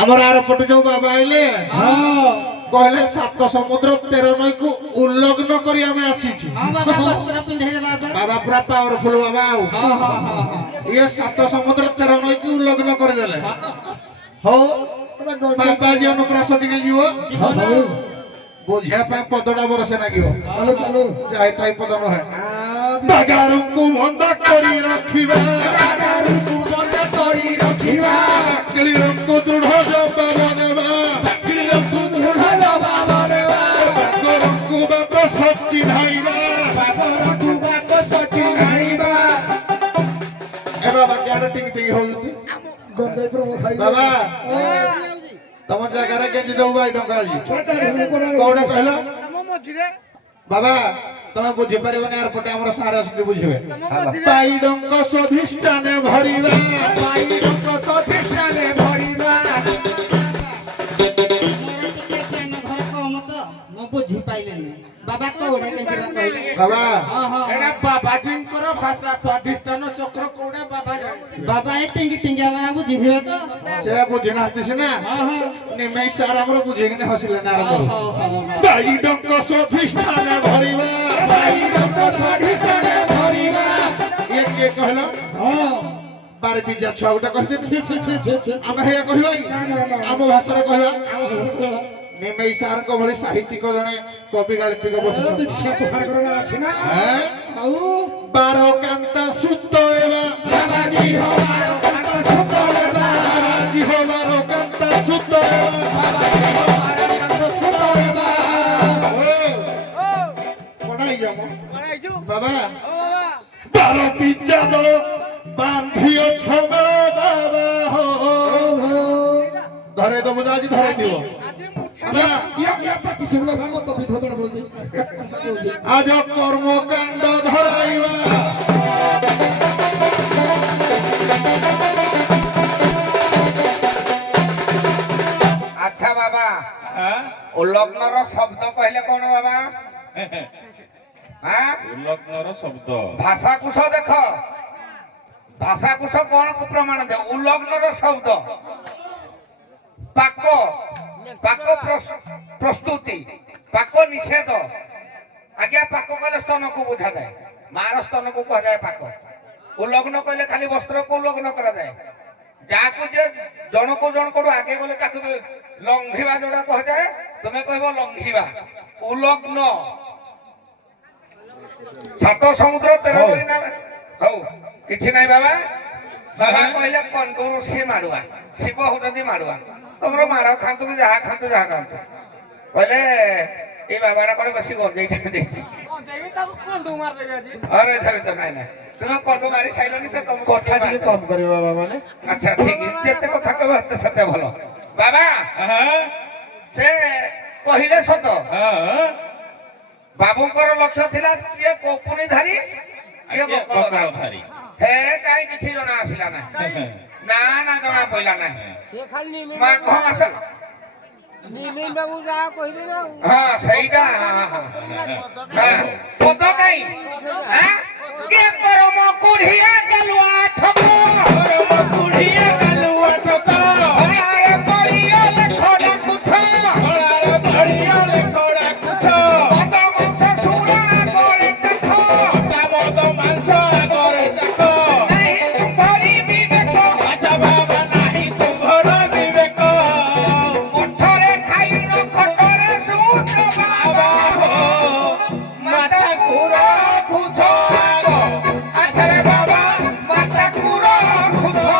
আমার আর পটে जो बाबा आइले हां कहले सात समुद्र 13 नई को उल्लंघन करी हमें आसी छु हां बाबा वस्त्र पिंधे बाबा बाबा पूरा पावरफुल बाबा हां हां ये सात समुद्र 13 नई को उल्लंघन कर देले हो बाबा जी अनुप्राशन के जीव हां बुझिया पे पदडा बरसे नागियो चलो चलो जाय ताई पद न है बागारु को बंद करी रखिबा बागारु को बंद करी रखिबा अकली रंग को दृढ़ जब बनवा अकली रंग को दृढ़ जब बनवा बागारु को बात सच्ची नाइबा बागारु को बात सच्ची नाइबा ए बाबा क्या टिंग टिंग होउती गंजाई प्रभु खाई बाबा तम जगह रे केजी दउ भाई डंगा जी कोडे कहलो बाबा तमे बुझी परिबने यार पटे हमर सारे असली बुझिबे पाई डंक सधिष्ठाने भरिबा पाई डंक सधिष्ठाने भरिबा मोर टिके केन घर कहम तो म बुझी पाइले नै बाबा कोडे के दिबा कहले बाबा एडा बाबा जिन करो भाषा स्वादिष्टान चक्र कोडे बाबा बाबा ए टिंग टिंगा बाबा बुझी दिबे तो से बुझी ना हतिस ना निमै सार हमर बुझी के हसिले ना रो पाई डंक सधिष्ठाने भरिबा पाई डंक सधिष्ठाने भरिबा ये के कहलो हां बार बिजा छौटा कहते छी छी छी छी हम हे कहबै हम भाषा रे कहबा निमै सार को भली साहित्यिक जने कवि गाल्पिक बस दीक्षा तुहार करना अछि ना हैं आउ बारो कांता सुत एवा बाबा जी हो बारो कांता सुत एवा बाबा जी हो बारो कांता सुत एवा बाबा जी हो बारो कांता सुत एवा ओ पढ़ाई जामो पढ़ाई छु बाबा ओ बाबा बारो पिज्जा दो बांधियो छबा बाबा हो धरे तो बुझा जी धरे दियो या पति सुनला मत बिधोदन बोलजी आज कर्मकांड धराइबा अच्छा बाबा उल्लग्न रो शब्द कहले कोन बाबा हां उल्लग्न रो शब्द भाषा कुछ देखो भाषा कुछ कोन को प्रमाण दे उल्लग्न रो शब्द पाको पाको प्रस्तुति पाको निषेध आज्ञा पाको कहले स्तन को बुझा जाए मार स्तन को कहा जाए पाको उल्लग्न कहले खाली वस्त्र को उल्लग्न करा जाए जाको जे जन को आगे गले ताकू लंघिबा जोड़ा कहा जाए तुमे कहबो लंघिबा उल्लग्न सात समुद्र 13 महीना हौ किछि नै बाबा बाबा कहले कंदुरुसी मारुआ शिव होतदी मारुआ तमरो मारा खांतु के जहा खांतु कहले ए बाबारा कोन बसी गंजई ठाने देछि गंजई त कंडू मार देबे आजी अरे छरे त नाही तुम कंडू मारी साइलनी से तुम कथा टिके कम करे बाबा माने अच्छा ठीक जेते कथा कहबा त सते भलो बाबा हां से कहिले सत हां बाबूकर लक्ष्य थिला ये कोपुनी धारी ये बकल धारी हे काई किछि जणा आसिला ना ना ना जणा पइला ना से खाली निमिन माघ मास निमिन बाबू जा कहबे ना हां सहीटा हां पद काई हां के करो म कुढ़िया गलवा ठको करो म कुढ़िया गलवा ठको अरे पड़िया ले खोड़ा कुछ अरे पड़िया ले खोड़ा कुछ पद मांस सुरा करे चखो पद मांस करे चखो नहीं भरी विवेक अच्छा बाबा नहीं तुमरो विवेक कोठरे खाई न कोठरे सूत बाबा हो माता कुरा खुछो अच्छा रे बाबा माता कुरा खुछो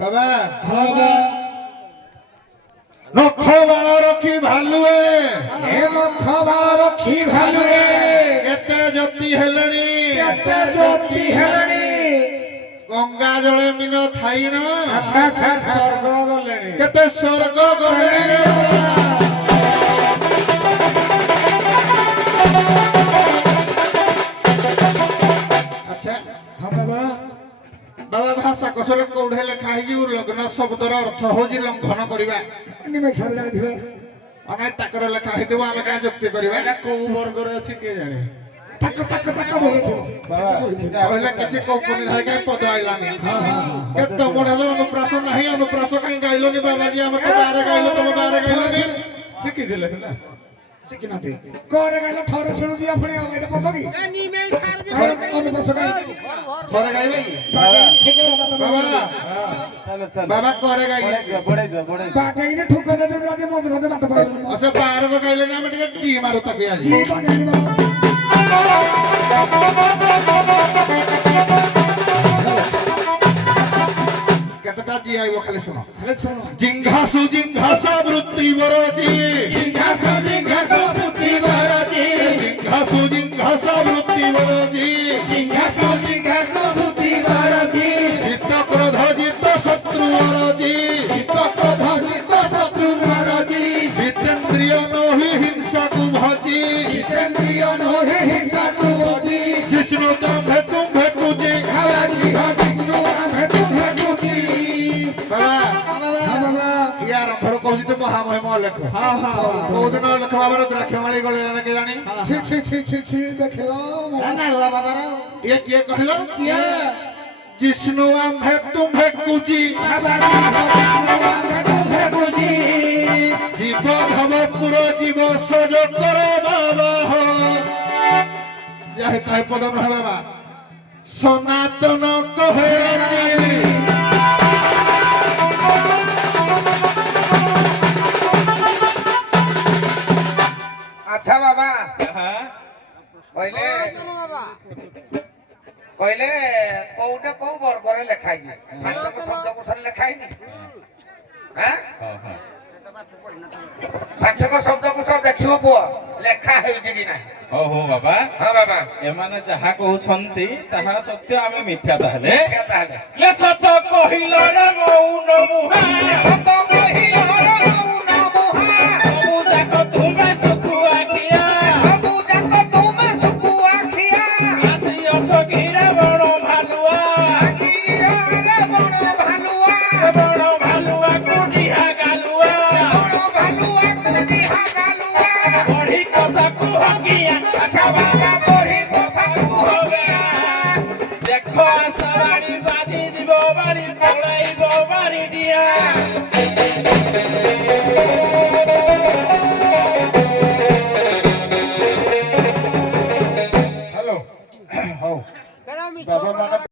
बाबा बाबा नखबार की भालुए ए नखबार की भालुए केते ज्योति हेलणी केते ज्योति हेलणी गंगा जळे मिन थाई न अच्छा अच्छा स्वर्ग गलेणी केते स्वर्ग गलेणी अच्छा हां बाबा बाबा भाषा कसरे कोढे लेखा है कि लग्न शब्दर अर्थ हो जी लंघन करबा निमे छार जानि थिबे અને તાકર લેખા ହେଇଥିବ ଆମେ କାଁ ଯୁକ୍ତି କରିବା ଏଇଟା କୋଉ ବର୍ଗରେ ଅଛି କିଏ ଜାଣେ? ତାକ ବୋଇଥିବ କହିଲେ କିଛି କମ୍ପାନୀ ଧରି କାଇଁ ପଦ ଆଇଲାନି କେତେ ବଢିଆ ଅନୁପ୍ରାସ ନାହିଁ ଅନୁପ୍ରାସ କାଇଁ ଗାଇଲନି ବାବାଜୀ ଆମେ ତ ବାହାରେ ଗାଇଲୁ ତମ ବାହାରେ ଗାଇଲନି ଶିଖିଥିଲେ ସିନା। ଶିଖିନାହାନ୍ତି କରେ ଗାଇଲେ ଥରେ ଶୁଣୁଛି ଆପଣ ଏଇଟା ପଦ କି ଅନୁପ୍ରାସ ଗାଇ ଘରେ ଗାଇବେ ବାବା ବାବା ଘରେ ଗାଇଲେ ବାଗେଇନେ ଠୁକ ଦେବେ ଆଜି ମନ୍ଦିର ମତେ ବାଟ ପାଇବ ସେ ବାହାରେ ତ ଗାଇଲେନି ଆମେ ଟିକେ ଜି ମାରୁ ତାକୁ ଆଜି ଯିଏ ବାଗେଇନି ବାବା କେତେଟା ଜି ଆଇବ ଖାଲି ଶୁଣ ଖାଲି ଶୁଣ ଜିଙ୍ଘାସୁ ଜିଙ୍ଘାସ ବୃତ୍ତି ବରଜି ଜିଜ୍ଞାସା ବୁଦ୍ଧି ମହାରାଜି ଜିଙ୍ଘାସୁ ଜିଙ୍ଘାସ ବୃତ୍ତି ବରଜି ଜିଜ୍ଞାସା ବୁଦ୍ଧି ମହାରାଜି ଜିତ କ୍ରୋଧ ଜିତ ଶତ୍ରୁ ବରଜି ଶତ୍ରୁ ମହାରାଜି ଜିତେନ୍ଦ୍ରିୟ ନୋହି ହିଂସାକୁ ଭଜି ଜିତେନ୍ଦ୍ରିୟ ନୋହେ ହିଂସାକୁ ଭଜି ଜିଷ୍ଣୁ ତମ୍ଭେ ତୁମ୍ଭେ କୁଜି ବିଷ୍ଣୁ ଆମେ ତୁମେ କୁଚି ବାବା ବାବା ଇଏ ଆରମ୍ଭରୁ କହୁଛି ତ ମହାମହିମ ଲେଖ ହଁ ହଁ କୋଉ ଦିନ ଲେଖ ବାବାର ଦ୍ରାକ୍ଷମାଳି ଗଳିଲା କେ ଜାଣି ଛି ଦେଖିଲ ବାବାର ଇଏ କିଏ କହିଲ କିଏ ଜିଷ୍ଣୁ ଆମ୍ଭେ ତୁମ୍ଭେ କୁଜି জীব ভবপুর জীব সজ কর বাবা যাহে তাই পদ নহে বাবা সনাতন কহে আচ্ছা বাবা হ্যাঁ কইলে কইলে কোউটা কোউ বর্গরে লেখা হইছে সাংখ্যক শব্দকোষরে লেখা হয়নি হ্যাঁ সাংখ্যক শব্দকোষ দেখিব পুଅ লেখা ହେଇଛି କି ନାହିଁ ହଉ ହଉ ବାବା ହଁ ବାବା ଏମାନେ ଯାହା କହୁଛନ୍ତି ତାହା ସତ୍ୟ ଆମେ ମିଥ୍ୟା ତାହେଲେ ଦେଖିଆ ତାହେଲେ ଲେ ସତ କହିଲ ରେ ମୌନ ମୁହା ସତ କହିଲର ମୌନ ମୁହା ସବୁ ଯାକ ତୁମେ ଶୁଖୁଆ ଖିଆ ସବୁ ଯାକ ତୁମେ ଶୁଖୁଆ ଖିଆ ଆସି ଅଛ ଘିରେ ବଣ ଭାଲୁଆ ଆଖିରେ ବଣ ଭାଲୁଆ ବଣ ଭାଲୁଆ କୁଡ଼ିହା ଗାଲୁଆ ବଣ ଭାଲୁଆ କୁଟିହା ଗାଲୁଆ ବଢି କଥା କୁହ କିଆ ଆଚ୍ଛା ବାବା ବଢି କଥା କୁହ କିଆ ଦେଖ ଆଶା ବାଡ଼ି ବାଜି ଯିବ ବାଡ଼ି ପଳାଇବ ବାଡ଼ି ଡିଆ